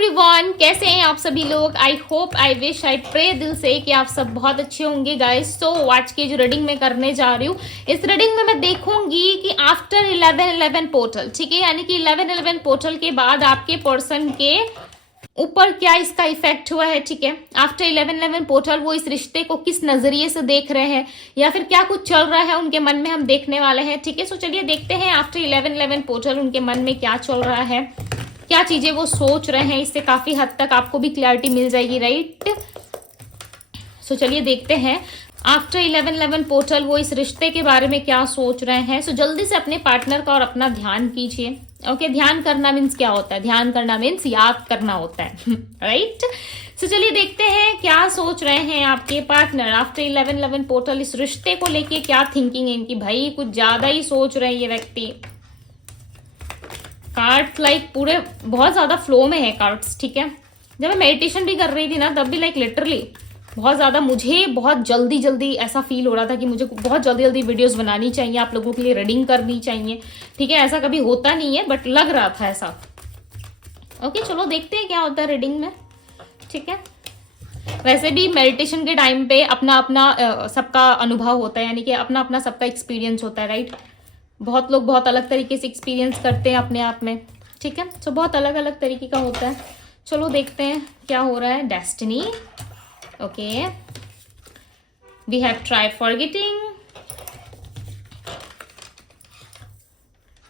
Everyone, कैसे हैं आप सभी लोग। I hope, I wish, I pray दिल से कि आप सब बहुत अच्छे होंगे गाइस। सो आज की जो रीडिंग मैं करने जा रही हूँ, इस रीडिंग में मैं देखूंगी कि आफ्टर 11-11 पोर्टल, ठीक है, यानी कि 11-11 पोर्टल के बाद आपके पर्सन के ऊपर क्या इसका इफेक्ट हुआ है, ठीक है। आफ्टर 11-11 पोर्टल वो इस रिश्ते को किस नजरिए से देख रहे हैं या फिर क्या कुछ चल रहा है उनके मन में, हम देखने वाले हैं, ठीक है। सो चलिए देखते हैं आफ्टर 11-11 पोर्टल उनके मन में क्या चल रहा है, क्या चीजें वो सोच रहे हैं। इससे काफी हद तक आपको भी क्लैरिटी मिल जाएगी, राइट। सो चलिए देखते हैं आफ्टर 11-11 पोर्टल वो इस रिश्ते के बारे में क्या सोच रहे हैं। सो जल्दी से अपने पार्टनर का और अपना ध्यान कीजिए। ओके, ध्यान करना मीन्स क्या होता है? ध्यान करना मीन्स याद करना होता है, राइट। सो चलिए देखते हैं क्या सोच रहे हैं आपके पार्टनर आफ्टर 11-11 पोर्टल। इस रिश्ते को लेके क्या थिंकिंग है इनकी। भाई कुछ ज्यादा ही सोच रहे हैं ये व्यक्ति। कार्ड्स लाइक पूरे बहुत ज्यादा फ्लो में है कार्ड्स, ठीक है। जब मैं मेडिटेशन भी कर रही थी ना, तब भी लाइक लिटरली बहुत ज्यादा मुझे बहुत जल्दी जल्दी ऐसा फील हो रहा था कि मुझे बहुत जल्दी जल्दी वीडियोस बनानी चाहिए, आप लोगों के लिए रीडिंग करनी चाहिए, ठीक है। ऐसा कभी होता नहीं है बट लग रहा था ऐसा। ओके, चलो देखते हैं क्या होता है रीडिंग में, ठीक है। वैसे भी मेडिटेशन के टाइम पे अपना अपना सबका अनुभव होता है, यानी कि अपना अपना सबका एक्सपीरियंस होता है, राइट। बहुत लोग बहुत अलग तरीके से एक्सपीरियंस करते हैं अपने आप में, ठीक है। सो बहुत अलग अलग तरीके का होता है। चलो देखते हैं क्या हो रहा है। Destiny, okay, we have tried forgetting.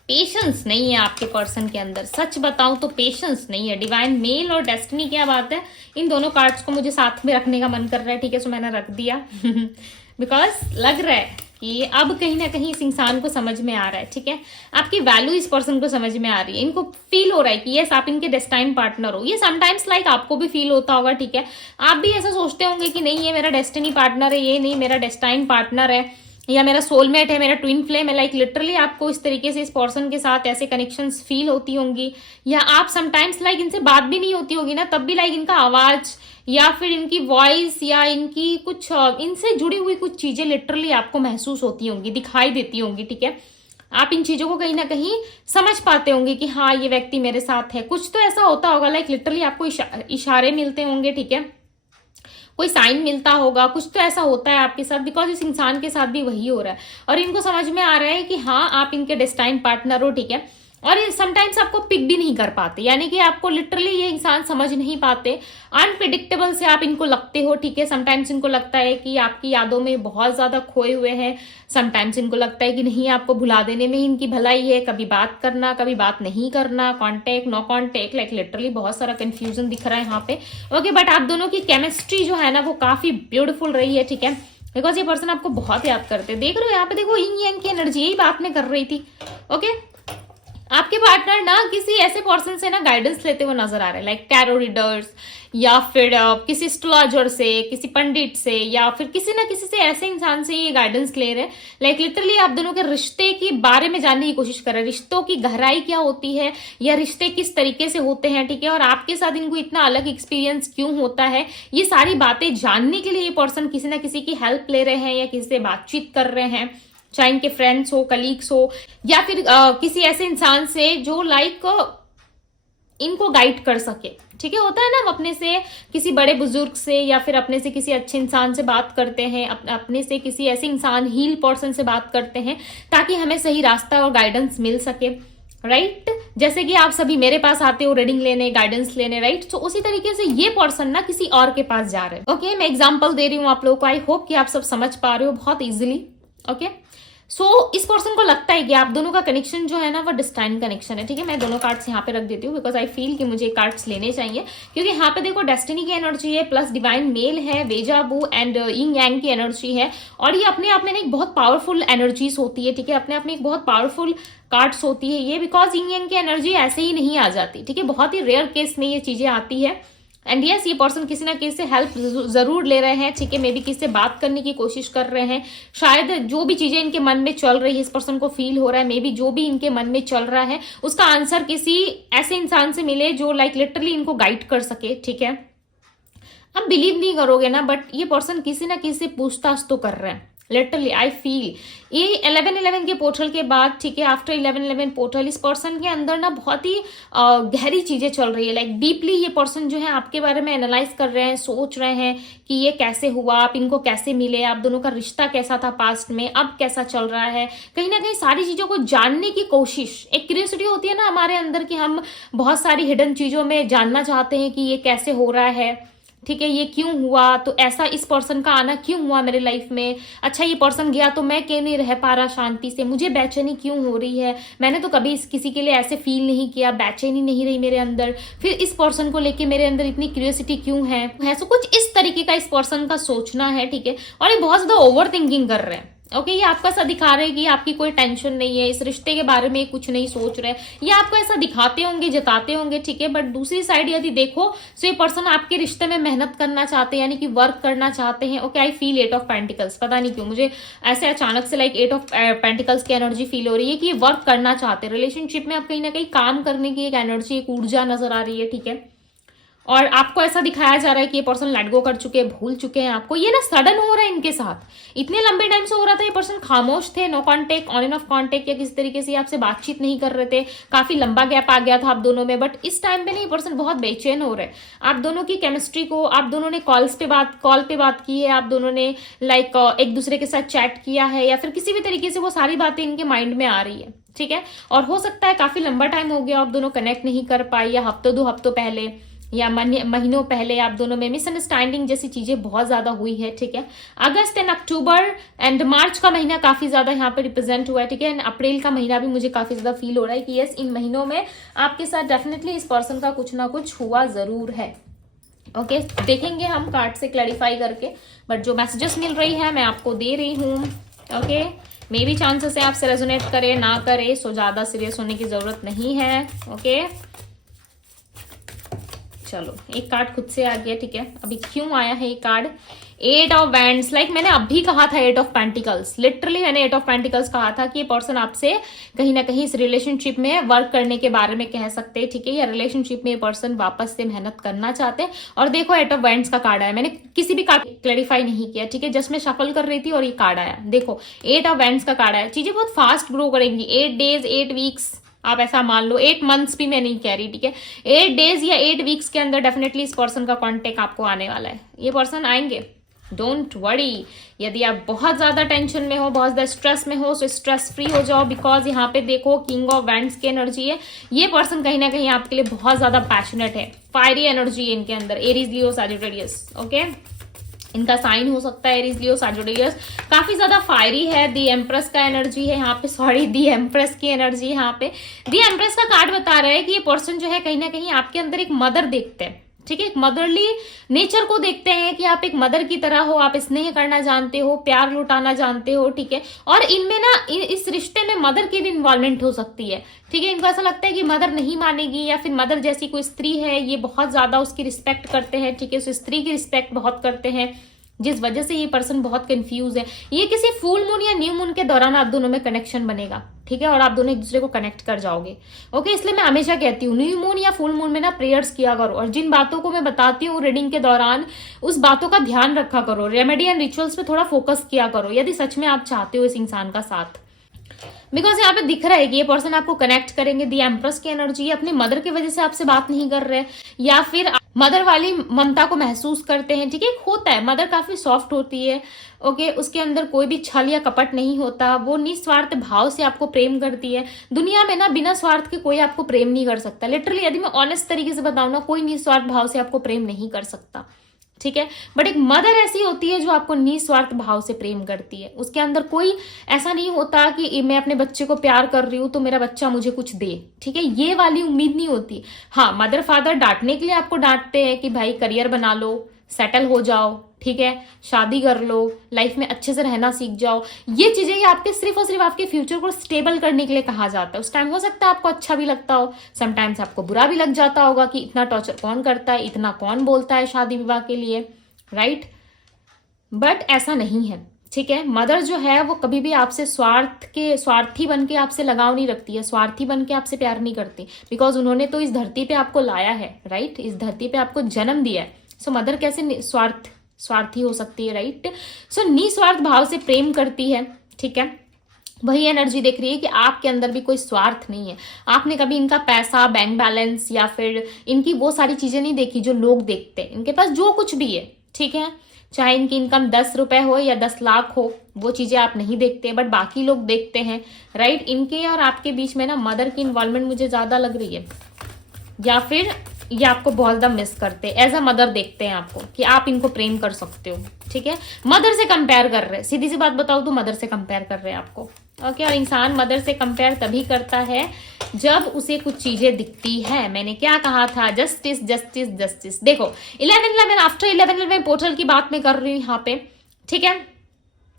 Patience नहीं है आपके पर्सन के अंदर, सच बताऊं तो पेशेंस नहीं है। डिवाइन मेल और डेस्टिनी, क्या बात है। इन दोनों कार्ड्स को मुझे साथ में रखने का मन कर रहा है, ठीक है। सो मैंने रख दिया बिकॉज लग रहा है कि अब कहीं ना कहीं इस इंसान को समझ में आ रहा है, ठीक है। आपकी वैल्यू इस पर्सन को समझ में आ रही है। इनको फील हो रहा है कि यस आप इनके डेस्टाइन पार्टनर हो। ये समटाइम्स लाइक आपको भी फील होता होगा, ठीक है। आप भी ऐसा सोचते होंगे कि नहीं ये मेरा डेस्टिनी पार्टनर है, ये नहीं मेरा डेस्टाइन पार्टनर है, या मेरा सोलमेट है, मेरा ट्विन फ्लेम है। लाइक लिटरली आपको इस तरीके से इस पर्सन के साथ ऐसे कनेक्शंस फील होती होंगी, या आप समटाइम्स लाइक इनसे बात भी नहीं होती होगी ना, तब भी लाइक इनका आवाज या फिर इनकी वॉइस या इनकी कुछ इनसे जुड़ी हुई कुछ चीजें लिटरली आपको महसूस होती होंगी, दिखाई देती होंगी, ठीक है। आप इन चीजों को कहीं ना कहीं समझ पाते होंगे कि हाँ ये व्यक्ति मेरे साथ है। कुछ तो ऐसा होता होगा लाइक लिटरली आपको इशारे मिलते होंगे, ठीक है, कोई साइन मिलता होगा, कुछ तो ऐसा होता है आपके साथ। बिकॉज इस इंसान के साथ भी वही हो रहा है और इनको समझ में आ रहा है कि हाँ आप इनके डेस्टाइन पार्टनर हो, ठीक है। और समटाइम्स आपको पिक भी नहीं कर पाते, यानी कि आपको लिटरली ये इंसान समझ नहीं पाते। अनप्रिडिक्टेबल से आप इनको लगते हो, ठीक है। समटाइम्स इनको लगता है कि आपकी यादों में बहुत ज्यादा खोए हुए हैं। समटाइम्स इनको लगता है कि नहीं आपको भुला देने में ही इनकी भलाई है। कभी बात करना, कभी बात नहीं करना, contact, no contact, like literally बहुत सारा कंफ्यूजन दिख रहा है यहाँ पे। ओके, बट आप दोनों की केमिस्ट्री जो है ना वो काफी ब्यूटीफुल रही है, ठीक है। बिकॉज ये पर्सन आपको बहुत याद करते हैं। देख रहे हो यहाँ पे, देखो यिंग यांग की एनर्जी, यही बात मैं कर रही थी। ओके, आपके पार्टनर ना किसी ऐसे पर्सन से ना गाइडेंस लेते हुए नजर आ रहे हैं, लाइक टैरो रीडर्स या फिर किसी एस्ट्रोलॉजर से, किसी पंडित से, या फिर किसी ना किसी से ऐसे इंसान से ये गाइडेंस ले रहे हैं। लाइक लिटरली आप दोनों के रिश्ते के बारे में जानने की कोशिश कर रहे हैं, रिश्तों की गहराई क्या होती है या रिश्ते किस तरीके से होते हैं, ठीक है। और आपके साथ इनको इतना अलग एक्सपीरियंस क्यों होता है, ये सारी बातें जानने के लिए ये पर्सन किसी ना किसी की हेल्प ले रहे हैं या किसी से बातचीत कर रहे हैं, चाहे इनके फ्रेंड्स हो, कलीग्स हो, या फिर किसी ऐसे इंसान से जो लाइक इनको गाइड कर सके, ठीक है। होता है ना, हम अपने से किसी बड़े बुजुर्ग से या फिर अपने से किसी अच्छे इंसान से बात करते हैं, अपने से किसी ऐसे इंसान हील पर्सन से बात करते हैं ताकि हमें सही रास्ता और गाइडेंस मिल सके, राइट। जैसे कि आप सभी मेरे पास आते हो रीडिंग लेने, गाइडेंस लेने, राइट। तो उसी तरीके से ये पर्सन ना किसी और के पास जा रहे हैं। ओके, मैं एग्जाम्पल दे रही हूँ आप लोगों को। आई होप कि आप सब समझ पा रहे हो बहुत इजिली। ओके, सो इस पर्सन को लगता है कि आप दोनों का कनेक्शन जो है ना वो डिस्टाइन कनेक्शन है, ठीक है। मैं दोनों कार्ड्स यहाँ पे रख देती हूँ बिकॉज आई फील कि मुझे कार्ड्स लेने चाहिए, क्योंकि यहाँ पे देखो डेस्टिनी की एनर्जी है, प्लस डिवाइन मेल है, वेजाबू एंड यिंग यांग की एनर्जी है। और ये अपने आप में एक बहुत पावरफुल एनर्जीज होती है, ठीक है। अपने आप में एक बहुत पावरफुल कार्ड्स होती है ये, बिकॉज यिंग यांग की एनर्जी ऐसे ही नहीं आ जाती, ठीक है। बहुत ही रेयर केस में ये चीजें आती है। एंड यस, ये पर्सन किसी ना किसी से हेल्प जरूर ले रहे हैं, ठीक है। मे बी किसी से बात करने की कोशिश कर रहे हैं। शायद जो भी चीजें इनके मन में चल रही है, इस पर्सन को फील हो रहा है, मे बी जो भी इनके मन में चल रहा है उसका आंसर किसी ऐसे इंसान से मिले जो लाइक लिटरली इनको गाइड कर सके, ठीक है। अब बिलीव नहीं करोगे ना, बट ये पर्सन किसी ना किसी से पूछताछ तो कर रहे हैं, लिटरली आई फील ये 11-11 के पोर्टल के बाद, ठीक है, आफ्टर 11-11 पोर्टल इस पर्सन के अंदर ना बहुत ही गहरी चीजें चल रही है। लाइक डीपली ये पर्सन जो है आपके बारे में एनालाइज कर रहे हैं, सोच रहे हैं कि ये कैसे हुआ, आप इनको कैसे मिले, आप दोनों का रिश्ता कैसा था पास्ट में, अब कैसा चल रहा है। कहीं ना कहीं सारी चीजों को जानने की कोशिश, एक क्यूरियोसिटी होती है ना हमारे अंदर कि हम बहुत सारी हिडन चीजों में जानना चाहते हैं कि ये कैसे हो रहा है, ठीक है, ये क्यों हुआ, तो ऐसा इस पर्सन का आना क्यों हुआ मेरे लाइफ में, अच्छा ये पर्सन गया तो मैं क्यों नहीं रह पा रहा शांति से, मुझे बेचैनी क्यों हो रही है, मैंने तो कभी किसी के लिए ऐसे फील नहीं किया, बेचैनी नहीं रही मेरे अंदर, फिर इस पर्सन को लेके मेरे अंदर इतनी क्यूरियोसिटी क्यों है। सो कुछ इस तरीके का इस पर्सन का सोचना है, ठीक है, और ये बहुत ज्यादा ओवर थिंकिंग कर रहे हैं। ओके, ये आपका ऐसा दिखा रहे हैं कि आपकी कोई टेंशन नहीं है, इस रिश्ते के बारे में कुछ नहीं सोच रहे, ये आपको ऐसा दिखाते होंगे, जताते होंगे, ठीक है, बट दूसरी साइड यदि देखो तो ये पर्सन आपके रिश्ते में मेहनत करना चाहते हैं, यानी कि वर्क करना चाहते हैं। Okay, I feel 8 of pentacles, पता नहीं क्यों मुझे ऐसे अचानक से लाइक 8 ऑफ पेंटिकल्स की एनर्जी फील हो रही है कि ये वर्क करना चाहते हैं रिलेशनशिप में, आप कहीं ना कहीं काम करने की एक एनर्जी, एक ऊर्जा नजर आ रही है, ठीक है, और आपको ऐसा दिखाया जा रहा है कि ये पर्सन लेट गो कर चुके हैं, भूल चुके हैं आपको। ये ना सडन हो रहा है इनके साथ, इतने लंबे टाइम से हो रहा था, ये पर्सन खामोश थे, no contact, on and off contact, या किसी तरीके से आपसे बातचीत नहीं कर रहे थे, काफी लंबा गैप आ गया था आप दोनों में, बट इस टाइम पे नहीं, पर्सन बहुत बेचैन हो रहे हैं। आप दोनों की केमिस्ट्री को, आप दोनों ने कॉल पे बात की है, आप दोनों ने लाइक एक दूसरे के साथ चैट किया है, या फिर किसी भी तरीके से वो सारी बातें इनके माइंड में आ रही है, ठीक है, और हो सकता है काफी लंबा टाइम हो गया आप दोनों कनेक्ट नहीं कर पाए, या हफ्तों 2 हफ्तों पहले या महीनों पहले आप दोनों में मिसअंडरस्टैंडिंग जैसी चीजें बहुत ज्यादा हुई है, ठीक है। अगस्त एंड अक्टूबर एंड मार्च का महीना काफी ज्यादा यहाँ पे रिप्रेजेंट हुआ है, ठीक है, एंड अप्रैल का महीना भी मुझे काफी ज्यादा फील हो रहा है कि यस, इन महीनों में आपके साथ डेफिनेटली इस पर्सन का कुछ ना कुछ हुआ जरूर है। ओके, देखेंगे हम कार्ड से क्लैरिफाई करके, बट जो मैसेजेस मिल रही है मैं आपको दे रही हूँ। ओके, मे भी चांसेस है आपसे रेजोनेट करे ना करे, सो ज्यादा सीरियस होने की जरूरत नहीं है। ओके, चलो एक कार्ड खुद से आ गया, ठीक है। अभी क्यों आया है ये कार्ड, 8 ऑफ वैंड्स, लाइक मैंने अभी कहा था 8 ऑफ पेंटिकल्स, लिटरली मैंने 8 ऑफ पेंटिकल्स कहा था कि ये पर्सन आपसे कहीं ना कहीं इस रिलेशनशिप में वर्क करने के बारे में कह सकते हैं, ठीक है, या रिलेशनशिप में ये पर्सन वापस से मेहनत करना चाहते हैं। और देखो 8 ऑफ वैंड्स का कार्ड आया, मैंने किसी भी कार्ड क्लैरिफाई नहीं किया, ठीक है, जस्ट मैं शफल कर रही थी और ये कार्ड आया, देखो 8 ऑफ वैंड्स का कार्ड आया। चीजें बहुत फास्ट ग्रो करेंगी, 8 डेज 8 वीक्स, आप ऐसा मान लो, 8 मंथ्स भी मैं नहीं कह रही, ठीक है, 8 डेज या 8 वीक्स के अंदर डेफिनेटली इस पर्सन का कांटेक्ट आपको आने वाला है, ये पर्सन आएंगे, डोंट वरी। यदि आप बहुत ज्यादा टेंशन में हो, बहुत ज्यादा स्ट्रेस में हो, तो स्ट्रेस फ्री हो जाओ, बिकॉज यहाँ पे देखो किंग ऑफ वैंड्स की एनर्जी है, ये पर्सन कहीं ना कहीं आपके लिए बहुत ज्यादा पैशनेट है, फायरी एनर्जी है इनके अंदर, एरीज लियो सैजिटेरियस। ओके, इनका साइन हो सकता है एरीज लियो सैजिटेरियस, काफी ज्यादा फायरी है, दी एम्प्रेस का एनर्जी है यहाँ पे, सॉरी दी एम्प्रेस की एनर्जी यहाँ पे। दी एम्प्रेस का कार्ड बता रहा है कि ये पर्सन जो है कहीं ना कहीं आपके अंदर एक मदर देखते हैं, ठीक है, एक मदरली नेचर को देखते हैं कि आप एक मदर की तरह हो, आप स्नेह करना जानते हो, प्यार लुटाना जानते हो, ठीक है, और इनमें ना इस रिश्ते में मदर की भी इन्वॉल्वमेंट हो सकती है, ठीक है। इनको ऐसा लगता है कि मदर नहीं मानेगी, या फिर मदर जैसी कोई स्त्री है, ये बहुत ज्यादा उसकी रिस्पेक्ट करते हैं, ठीक है, उस स्त्री की रिस्पेक्ट बहुत करते हैं, जिस वजह से ये पर्सन बहुत कंफ्यूज है। ये किसी फुल मून या न्यू मून के दौरान आप दोनों में कनेक्शन बनेगा, ठीक है, और आप दोनों एक दूसरे को कनेक्ट कर जाओगे। ओके, इसलिए मैं हमेशा कहती हूँ न्यू मून या फुल मून में ना प्रेयर्स किया करो, और जिन बातों को मैं बताती हूँ रीडिंग के दौरान उस बातों का ध्यान रखा करो, रेमेडी एंड रिचुअल्स पे थोड़ा फोकस किया करो, यदि सच में आप चाहते हो इस इंसान का साथ। बिकॉज यहाँ पे दिख रहा है कि ये पर्सन आपको कनेक्ट करेंगे, दी एम्प्रेस की एनर्जी है, अपनी मदर की वजह से आपसे बात नहीं कर रहे, या फिर मदर वाली ममता को महसूस करते हैं, ठीक है, होता है, मदर काफी सॉफ्ट होती है, ओके, उसके अंदर कोई भी छल या कपट नहीं होता, वो निस्वार्थ भाव से आपको प्रेम करती है। दुनिया में ना बिना स्वार्थ के कोई आपको प्रेम नहीं कर सकता, लिटरली यदि मैं ऑनेस्ट तरीके से बताऊं ना, कोई निस्वार्थ भाव से आपको प्रेम नहीं कर सकता, ठीक है, बट एक मदर ऐसी होती है जो आपको निस्वार्थ भाव से प्रेम करती है, उसके अंदर कोई ऐसा नहीं होता कि मैं अपने बच्चे को प्यार कर रही हूं तो मेरा बच्चा मुझे कुछ दे, ठीक है, ये वाली उम्मीद नहीं होती। हाँ, मदर फादर डांटने के लिए आपको डांटते हैं कि भाई करियर बना लो, सेटल हो जाओ, ठीक है, शादी कर लो, लाइफ में अच्छे से रहना सीख जाओ, ये चीजें ये आपके सिर्फ और सिर्फ आपके फ्यूचर को स्टेबल करने के लिए कहा जाता है। उस टाइम हो सकता है आपको अच्छा भी लगता हो, समटाइम्स आपको बुरा भी लग जाता होगा कि इतना टॉर्चर कौन करता है, इतना कौन बोलता है शादी विवाह के लिए, राइट, बट ऐसा नहीं है, ठीक है। मदर जो है वो कभी भी आपसे स्वार्थी बन के आपसे लगाव नहीं रखती है, स्वार्थी बन के आपसे प्यार नहीं करती, बिकॉज उन्होंने तो इस धरती पे आपको लाया है, राइट, इस धरती पे आपको जन्म दिया है। सो मदर कैसे स्वार्थी हो सकती है, राइट। सो निस्वार्थ भाव से प्रेम करती है, ठीक है। वही एनर्जी देख रही है कि आपके अंदर भी कोई स्वार्थ नहीं है। आपने कभी इनका पैसा, बैंक बैलेंस या फिर इनकी वो सारी चीजें नहीं देखी जो लोग देखते हैं। इनके पास जो कुछ भी है, ठीक है, चाहे इनकी इनकम 10 रुपए हो या 10 लाख हो, वो चीजें आप नहीं देखते, बट बाकी लोग देखते हैं, राइट। इनके और आपके बीच में ना मदर की इन्वॉल्वमेंट मुझे ज्यादा लग रही है, या फिर ये आपको बहुत ज्यादा मिस करते हैं, एज अ मदर देखते हैं आपको कि आप इनको प्रेम कर सकते हो, ठीक है। मदर से कंपेयर कर रहे हैं, सीधी सी बात बताओ तो मदर से कंपेयर कर रहे हैं आपको, ओके। और इंसान मदर से कंपेयर तभी करता है जब उसे कुछ चीजें दिखती है। मैंने क्या कहा था, जस्टिस जस्टिस जस्टिस। देखो 11-11 आफ्टर 11-11 पोर्टल की बात मैं कर रही हूँ यहाँ पे, ठीक है।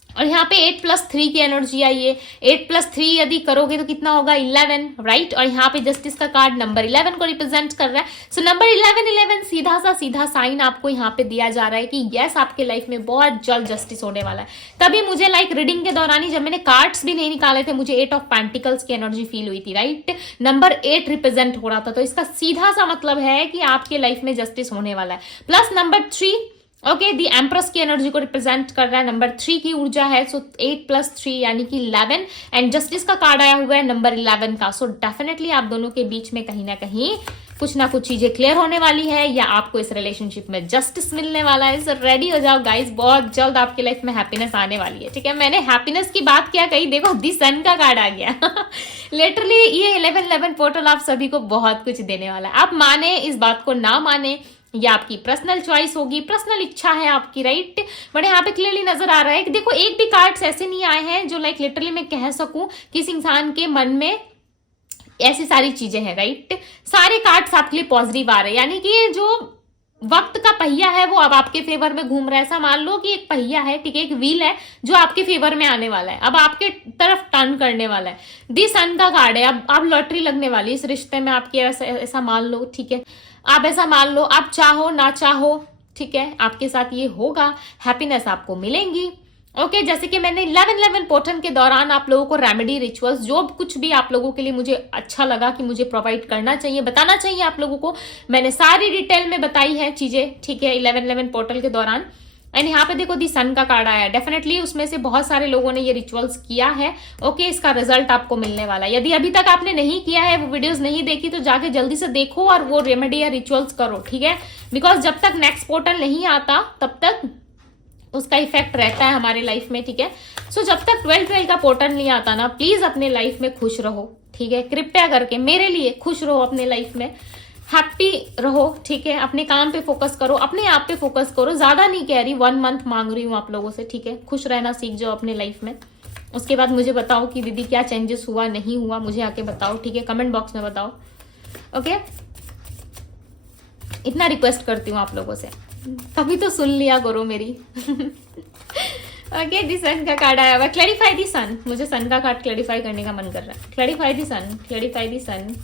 और यहाँ पे 8+3 की एनर्जी आई है। 8+3 यदि करोगे तो कितना होगा, 11, राइट। और यहाँ पे जस्टिस का कार्ड नंबर 11 को रिप्रेजेंट कर रहा है। सो नंबर 11 सीधा साइन आपको यहाँ पे दिया जा रहा है कि यस, आपके लाइफ में बहुत जल्द जस्टिस होने वाला है। तभी मुझे रीडिंग के दौरान ही जब मैंने कार्ड्स भी नहीं निकाले थे, मुझे 8 ऑफ पेंटिकल्स की एनर्जी फील हुई थी, राइट। नंबर 8 रिप्रेजेंट हो रहा था, तो इसका सीधा सा मतलब है कि आपके लाइफ में जस्टिस होने वाला है। Plus number 3, okay, the empress की एनर्जी को रिप्रेजेंट कर रहा है। नंबर 3 की ऊर्जा है, सो 8+3 यानी कि 11, एंड जस्टिस का कार्ड आया हुआ है नंबर 11 का। सो डेफिनेटली आप दोनों के बीच में कहीं ना कहीं कुछ ना कुछ चीजें क्लियर होने वाली है, या आपको इस रिलेशनशिप में जस्टिस मिलने वाला है। सो रेडी हो जाओ गाइस, बहुत जल्द आपकी लाइफ में हैप्पीनेस आने वाली है, ठीक है। मैंने हैप्पीनेस की बात किया कहीं, देखो दी सन का कार्ड आ गया। लिटरली ये 11-11 पोर्टल आप सभी को बहुत कुछ देने वाला है। आप माने इस बात को, ना माने, ये आपकी पर्सनल चॉइस होगी, पर्सनल इच्छा है आपकी, राइट। बट यहाँ पे क्लियरली नजर आ रहा है कि देखो एक भी कार्ड्स ऐसे नहीं आए हैं जो लिटरली मैं कह सकूं कि इस इंसान के मन में ऐसी सारी चीजें हैं, राइट। सारे कार्ड्स आपके लिए पॉजिटिव आ रहे हैं, यानी कि जो वक्त का पहिया है वो अब आपके फेवर में घूम रहा है। ऐसा मान लो कि एक पहिया है, ठीक है, एक व्हील है जो आपके फेवर में आने वाला है, अब आपके तरफ टर्न करने वाला है। दी सन का कार्ड है, अब लॉटरी लगने वाली इस रिश्ते में आपकी, ऐसा मान लो, ठीक है। आप ऐसा मान लो, आप चाहो ना चाहो, ठीक है, आपके साथ ये होगा, हैप्पीनेस आपको मिलेंगी, ओके। जैसे कि मैंने 11-11 पोर्टल के दौरान आप लोगों को रेमेडी, रिचुअल्स, जो कुछ भी आप लोगों के लिए मुझे अच्छा लगा कि मुझे प्रोवाइड करना चाहिए, बताना चाहिए आप लोगों को, मैंने सारी डिटेल में बताई है चीजें, ठीक है, 11-11 पोर्टल के दौरान। एंड यहाँ पे देखो दी सन का कार्ड आया, डेफिनेटली उसमें से बहुत सारे लोगों ने ये रिचुअल्स किया है, ओके। इसका रिजल्ट आपको मिलने वाला है। यदि अभी तक आपने नहीं किया है, वो वीडियोस नहीं देखी, तो जाके जल्दी से देखो और वो रेमेडी या रिचुअल्स करो, ठीक है। बिकॉज जब तक नेक्स्ट पोर्टल नहीं आता तब तक उसका इफेक्ट रहता है हमारे लाइफ में, ठीक है। सो जब तक 12-12 का पोर्टल नहीं आता ना, प्लीज अपने लाइफ में खुश रहो, ठीक है, कृपया करके मेरे लिए खुश रहो, अपने लाइफ में हैप्पी रहो, ठीक है। अपने काम पे फोकस करो, अपने आप पे फोकस करो, ज्यादा नहीं कह रही, 1 मंथ मांग रही हूँ आप लोगों से, ठीक है। खुश रहना सीख जाओ अपने लाइफ में। उसके बाद मुझे बताओ कि दीदी क्या चेंजेस हुआ, नहीं हुआ, मुझे आके बताओ, ठीक है, कमेंट बॉक्स में बताओ, ओके। इतना रिक्वेस्ट करती हूँ आप लोगों से, तभी तो सुन लिया करो मेरी। ओके, दी सन का कार्ड आया हुआ, क्लैरिफाई दी सन। मुझे सन का कार्ड क्लैरिफाई करने का मन कर रहा है। Clarify the sun, clarify the sun.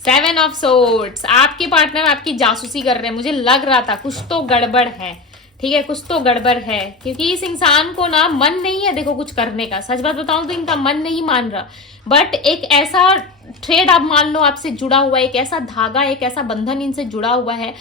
7 of swords, आपके पार्टनर आपकी जासूसी कर रहे हैं, मुझे लग रहा था कुछ तो गड़बड़ है, ठीक है, कुछ तो गड़बड़ है, क्योंकि इस इंसान को ना मन नहीं है देखो कुछ करने का। सच बात बताऊं तो इनका मन नहीं मान रहा, बट एक ऐसा थ्रेड आप मान लो आपसे जुड़ा हुआ है, एक ऐसा धागा, एक ऐसा बंधन इनसे जुड़ा हुआ है।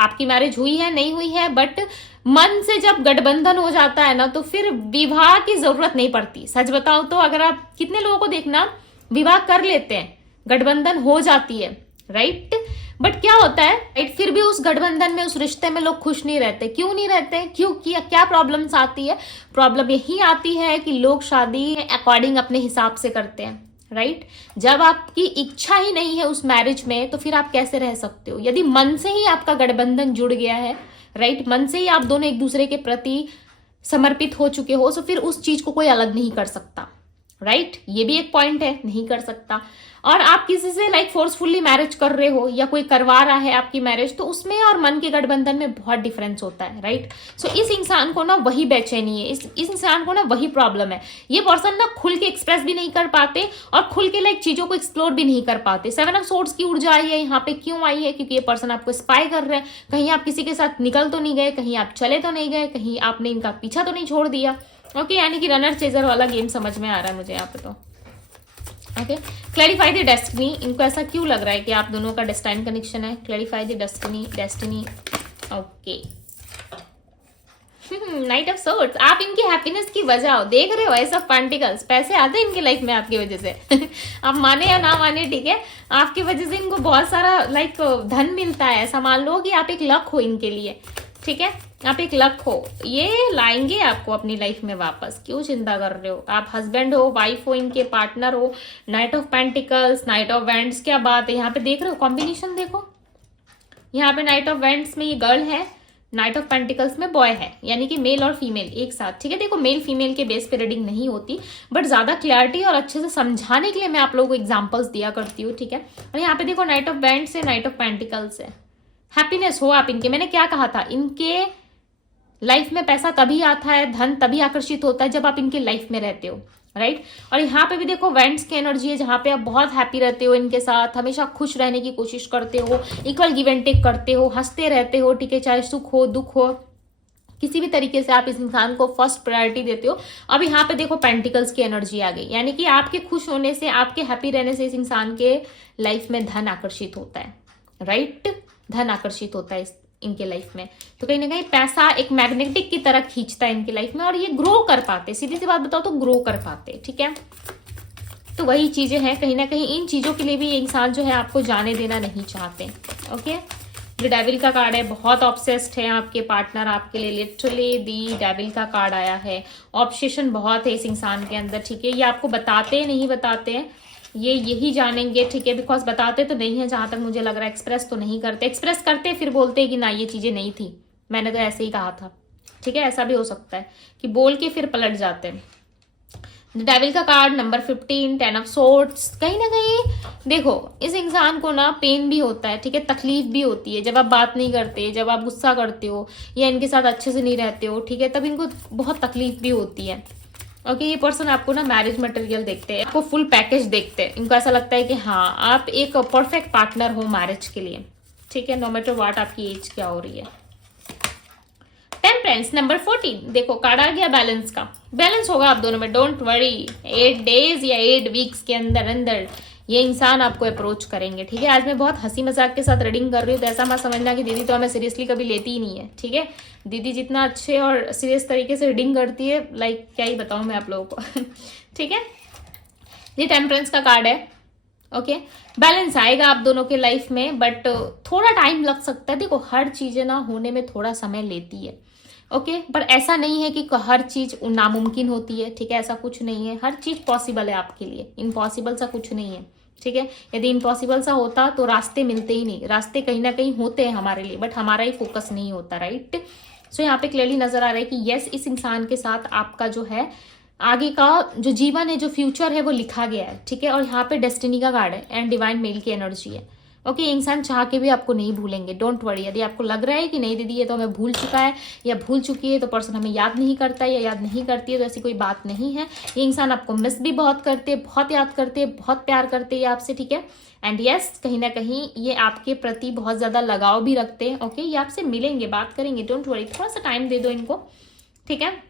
आपकी मैरिज हुई है, नहीं हुई है, बट मन से जब गठबंधन हो जाता है ना, तो फिर विवाह की जरूरत नहीं पड़ती। सच बताऊं तो अगर आप कितने लोगों को देखना विवाह कर लेते हैं, गठबंधन हो जाती है, राइट, बट क्या होता है, राइट, फिर भी उस गठबंधन में, उस रिश्ते में लोग खुश नहीं रहते। क्यों नहीं रहते, क्यों, क्या प्रॉब्लम्स आती है? प्रॉब्लम यही आती है कि लोग शादी अकॉर्डिंग अपने हिसाब से करते हैं, राइट। जब आपकी इच्छा ही नहीं है उस मैरिज में, तो फिर आप कैसे रह सकते हो? यदि मन से ही आपका गठबंधन जुड़ गया है, राइट, मन से ही आप दोनों एक दूसरे के प्रति समर्पित हो चुके हो, तो फिर उस चीज को कोई अलग नहीं कर सकता, राइट। ये भी एक पॉइंट है, नहीं कर सकता। और आप किसी से फोर्सफुली मैरिज कर रहे हो या कोई करवा रहा है आपकी मैरिज, तो उसमें और मन के गठबंधन में बहुत डिफरेंस होता है, राइट। सो इस इंसान को ना वही बेचैनी है, इस इंसान को ना वही प्रॉब्लम है। ये पर्सन ना खुल के एक्सप्रेस भी नहीं कर पाते और खुल के चीजों को एक्सप्लोर भी नहीं कर पाते। 7 ऑफ सोर्ड्स की ऊर्जा आई है यहाँ पे, क्यों आई है? क्योंकि ये पर्सन आपको स्पाई कर रहे हैं। कहीं आप किसी के साथ निकल तो नहीं गए, कहीं आप चले तो नहीं गए, कहीं आपने इनका पीछा तो नहीं छोड़ दिया, ओके। यानी कि रनर चेजर वाला गेम समझ में आ रहा है मुझे यहाँ पे। तो ओके, क्लैरिफाई द डेस्टिनी। इनको ऐसा क्यों लग रहा है कि आप दोनों का डेस्टाइन कनेक्शन है? Clarify the destiny, destiny, okay, night of swords, आप इनकी हैप्पीनेस की वजह हो, देख रहे हो ऐसा पेंटिकल्स, पैसे आते हैं इनकी लाइफ में आपकी वजह से आप माने या ना माने, ठीक है, आपकी वजह से इनको बहुत सारा लाइक धन मिलता है। ऐसा मान लो कि आप एक लक हो इनके लिए, ठीक है, आप एक लक हो, ये लाएंगे आपको अपनी लाइफ में वापस, क्यों चिंता कर रहे हो। आप हस्बैंड हो, वाइफ हो, इनके पार्टनर हो। Night of pentacles, night of vents, क्या बात है, यहाँ पे देख रहे हो कॉम्बिनेशन, देखो यहाँ पे नाइट ऑफ वेंट्स में ये गर्ल है, नाइट ऑफ पेंटिकल्स में बॉय है, यानी कि मेल और फीमेल एक साथ, ठीक है। देखो मेल फीमेल के बेस पे रीडिंग नहीं होती, बट ज्यादा क्लैरिटी और अच्छे से समझाने के लिए मैं आप लोगों को एग्जांपल्स दिया करती हूँ, ठीक है। और यहाँ पे देखो नाइट ऑफ वेंट्स है, नाइट ऑफ पेंटिकल्स है, हैप्पीनेस हो आप इनके। मैंने क्या कहा था, इनके लाइफ में पैसा तभी आता है, धन तभी आकर्षित होता है जब आप इनके लाइफ में रहते हो, राइट। और यहाँ पे भी देखो वेंट्स की एनर्जी है, जहाँ पे आप बहुत हैप्पी रहते हो इनके साथ, हमेशा खुश रहने की कोशिश करते हो, इक्वल गिव एंड टेक करते हो, हंसते रहते हो, ठीक है, चाहे सुख हो दुख हो, किसी भी तरीके से आप इस इंसान को फर्स्ट प्रायोरिटी देते हो। अब यहाँ पे देखो पेंटिकल्स की एनर्जी आ गई, यानी कि आपके खुश होने से, आपके हैप्पी रहने से इस इंसान के लाइफ में धन आकर्षित होता है, राइट, धन आकर्षित होता है इनके लाइफ में। तो कहीं ना कहीं पैसा एक मैग्नेटिक की तरह खींचता है इनकी लाइफ में, और ये ग्रो कर पाते, सीधी सी बात बताओ तो ग्रो कर पाते, ठीक है। तो वही चीजें हैं, कहीं ना कहीं इन चीजों के लिए भी ये इंसान जो है आपको जाने देना नहीं चाहते, ओके। द डेविल का कार्ड है, बहुत ऑब्सेस्ड है आपके पार्टनर आपके लिए, लिटरली दी डेविल का कार्ड आया है। ऑब्सेशन बहुत है इस इंसान के अंदर, ठीक है, ये आपको बताते नहीं बताते हैं, ये यही जानेंगे, ठीक है, बिकॉज बताते तो नहीं है, जहां तक मुझे लग रहा है, एक्सप्रेस तो नहीं करते, एक्सप्रेस करते फिर बोलते हैं कि ना ये चीजें नहीं थी, मैंने तो ऐसे ही कहा था, ठीक है, ऐसा भी हो सकता है कि बोल के फिर पलट जाते हैं। डेविल का कार्ड नंबर 15, 10 ऑफ सोर्ड्स, कहीं ना कहीं देखो इस इंसान को ना पेन भी होता है, ठीक है, तकलीफ भी होती है जब आप बात नहीं करते, जब आप गुस्सा करते हो या इनके साथ अच्छे से नहीं रहते हो, ठीक है, तब इनको बहुत तकलीफ भी होती है, ओके। ये पर्सन आपको ना मैरिज मटेरियल देखते हैं, आपको फुल पैकेज देखते हैं, इनको ऐसा लगता है कि हाँ आप एक परफेक्ट पार्टनर हो मैरिज के लिए, ठीक है, नो मैटर व्हाट आपकी एज क्या हो रही है। टेम्परेंस नंबर 14, देखो कार्ड आ गया बैलेंस का, बैलेंस होगा आप दोनों में, डोंट वरी। 8 डेज या 8 वीक्स के अंदर अंदर ये इंसान आपको अप्रोच करेंगे, ठीक है। आज मैं बहुत हंसी मजाक के साथ रीडिंग कर रही हूँ, तो ऐसा मत समझना कि दीदी तो हमें सीरियसली कभी लेती ही नहीं है, ठीक है। दीदी जितना अच्छे और सीरियस तरीके से रीडिंग करती है, लाइक क्या ही बताऊं मैं आप लोगों को ठीक है। ये टेम्परेंस का कार्ड है, ओके। बैलेंस आएगा आप दोनों के लाइफ में, बट थोड़ा टाइम लग सकता है। देखो हर चीजें ना होने में थोड़ा समय लेती है, ओके, पर ऐसा नहीं है कि हर चीज नामुमकिन होती है, ठीक है, ऐसा कुछ नहीं है, हर चीज पॉसिबल है आपके लिए, इम्पॉसिबल सा कुछ नहीं है, ठीक है। यदि इम्पॉसिबल सा होता तो रास्ते मिलते ही नहीं, रास्ते कहीं ना कहीं होते हैं हमारे लिए, बट हमारा ही फोकस नहीं होता, राइट। सो यहाँ पे क्लियरली नजर आ रहा है कि यस इस इंसान के साथ आपका जो है आगे का जो जीवन है, जो फ्यूचर है वो लिखा गया है, ठीक है। और यहाँ पे डेस्टिनी का कार्ड है एंड डिवाइन मेल की एनर्जी है, ओके। इंसान चाह के भी आपको नहीं भूलेंगे, डोंट वरी। यदि आपको लग रहा है कि नहीं दीदी ये तो हमें भूल चुका है या भूल चुकी है, तो पर्सन हमें याद नहीं करता है या याद नहीं करती है, तो ऐसी कोई बात नहीं है। ये इंसान आपको मिस भी बहुत करते हैं, बहुत याद करते हैं, बहुत प्यार करते हैं आपसे, ठीक है। एंड यस कहीं ना कहीं ये आपके प्रति बहुत ज्यादा लगाव भी रखते हैं, ओके। ये आपसे मिलेंगे, बात करेंगे, डोंट वरी, थोड़ा सा टाइम दे दो इनको, ठीक है।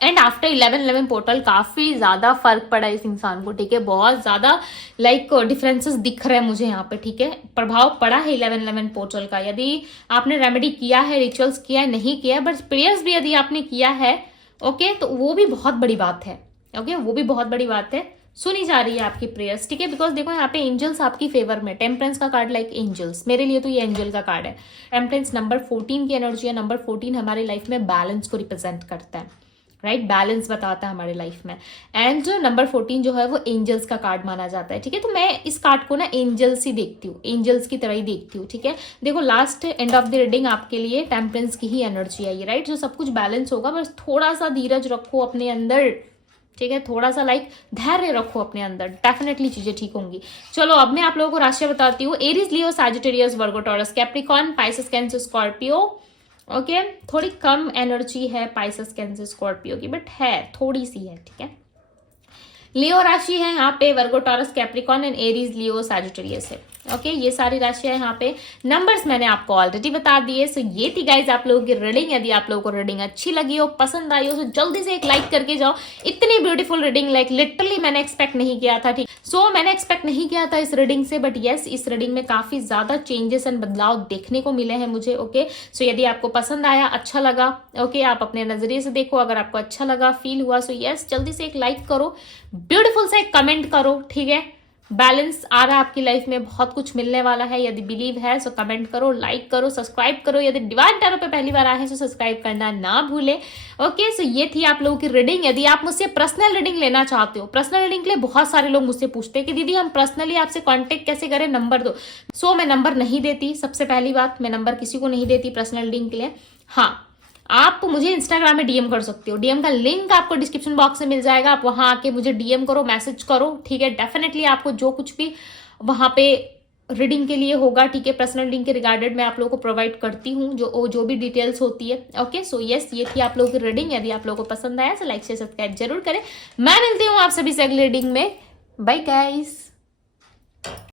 एंड आफ्टर 11-11 पोर्टल काफी ज्यादा फर्क पड़ा इस इंसान को, ठीक है, बहुत ज्यादा लाइक डिफरेंसेस दिख रहे हैं मुझे यहाँ पे, ठीक है, प्रभाव पड़ा है 11-11 पोर्टल का। यदि आपने रेमेडी किया है, रिचुअल्स किया है, नहीं किया है, बट प्रेयर्स भी यदि आपने किया है, ओके, तो वो भी बहुत बड़ी बात है, ओके, वो भी बहुत बड़ी बात है, सुनी जा रही है आपकी प्रेयर्स, ठीक है। बिकॉज देखो यहाँ पे एंजल्स आपकी फेवर में, टेम्परेंस का कार्ड लाइक एंजल्स, मेरे लिए तो ये एंजल का कार्ड है। टेम्परेंस नंबर 14 की एनर्जी है, नंबर 14 हमारे लाइफ में बैलेंस को रिप्रेजेंट करता है, राइट, बैलेंस बताता है हमारे लाइफ में। एंड जो नंबर 14 जो है वो एंजल्स का कार्ड माना जाता है, ठीक है। तो मैं इस कार्ड को ना एंजल्स ही देखती हूँ, एंजल्स की तरह ही देखती हूँ, ठीक है। देखो last end of the reading आपके लिए टेम्परेंस की ही एनर्जी आई, राइट, जो सब कुछ बैलेंस होगा, बस थोड़ा सा धीरज रखो अपने अंदर, ठीक है, थोड़ा सा लाइक धैर्य रखो अपने अंदर, डेफिनेटली चीजें ठीक होंगी। चलो अब मैं आप लोगों को राशियां बताती हूँ। Aries, Leo, Sagittarius, Virgo, Taurus, Capricorn, Pisces, Cancer, Scorpio, okay. थोड़ी कम एनर्जी है पाइसेस, कैंसर, स्कॉर्पियो की, बट है थोड़ी सी है, ठीक है। लियो राशि है यहाँ पे, Virgo, Taurus, Capricorn and Aries, Leo, Sagittarius है, ओके ये सारी राशियां यहाँ पे, नंबर्स मैंने आपको ऑलरेडी बता दिए। सो ये थी गाइज आप लोगों की रीडिंग। यदि आप लोगों को रीडिंग अच्छी लगी हो, पसंद आई हो, तो जल्दी से एक लाइक करके जाओ। इतनी ब्यूटीफुल रीडिंग लाइक लिटरली मैंने एक्सपेक्ट नहीं किया था, ठीक। सो मैंने एक्सपेक्ट नहीं किया था इस रीडिंग से, बट यस इस रीडिंग में काफी ज्यादा चेंजेस एंड बदलाव देखने को मिले हैं मुझे। ओके सो यदि आपको पसंद आया, अच्छा लगा, ओके आप अपने नजरिए से देखो। अगर आपको अच्छा लगा, फील हुआ, सो यस जल्दी से एक लाइक करो, ब्यूटीफुल सा एक कमेंट करो, ठीक है। बैलेंस आ रहा है आपकी लाइफ में, बहुत कुछ मिलने वाला है। यदि बिलीव है सो कमेंट करो, लाइक करो, सब्सक्राइब करो। यदि डिवाइन टैरो पे पहली बार आए हैं तो सब्सक्राइब करना ना भूले। ओके सो ये थी आप लोगों की रीडिंग। यदि आप मुझसे पर्सनल रीडिंग लेना चाहते हो, पर्सनल रीडिंग के लिए बहुत सारे लोग मुझसे पूछते हैं कि दीदी हम पर्सनली आपसे कांटेक्ट कैसे करें, नंबर दो। सो मैं नंबर नहीं देती, सबसे पहली बात मैं नंबर किसी को नहीं देती पर्सनल रीडिंग के लिए। हाँ आप मुझे इंस्टाग्राम में डीएम कर सकते हो, डीएम का लिंक आपको डिस्क्रिप्शन बॉक्स में मिल जाएगा। आप वहां आके मुझे डीएम करो, मैसेज करो, ठीक है। डेफिनेटली आपको जो कुछ भी वहां पे रीडिंग के लिए होगा, ठीक है, पर्सनल रीडिंग के रिगार्डेड मैं आप लोगों को प्रोवाइड करती हूँ, जो भी डिटेल्स होती है। ओके सो यस ये थी आप लोगों की रीडिंग। यदि आप लोगों को पसंद आया तो लाइक शेयर सब्सक्राइब जरूर करें। मैं मिलती हूँ आप सभी से अगली रीडिंग में। Bye guys.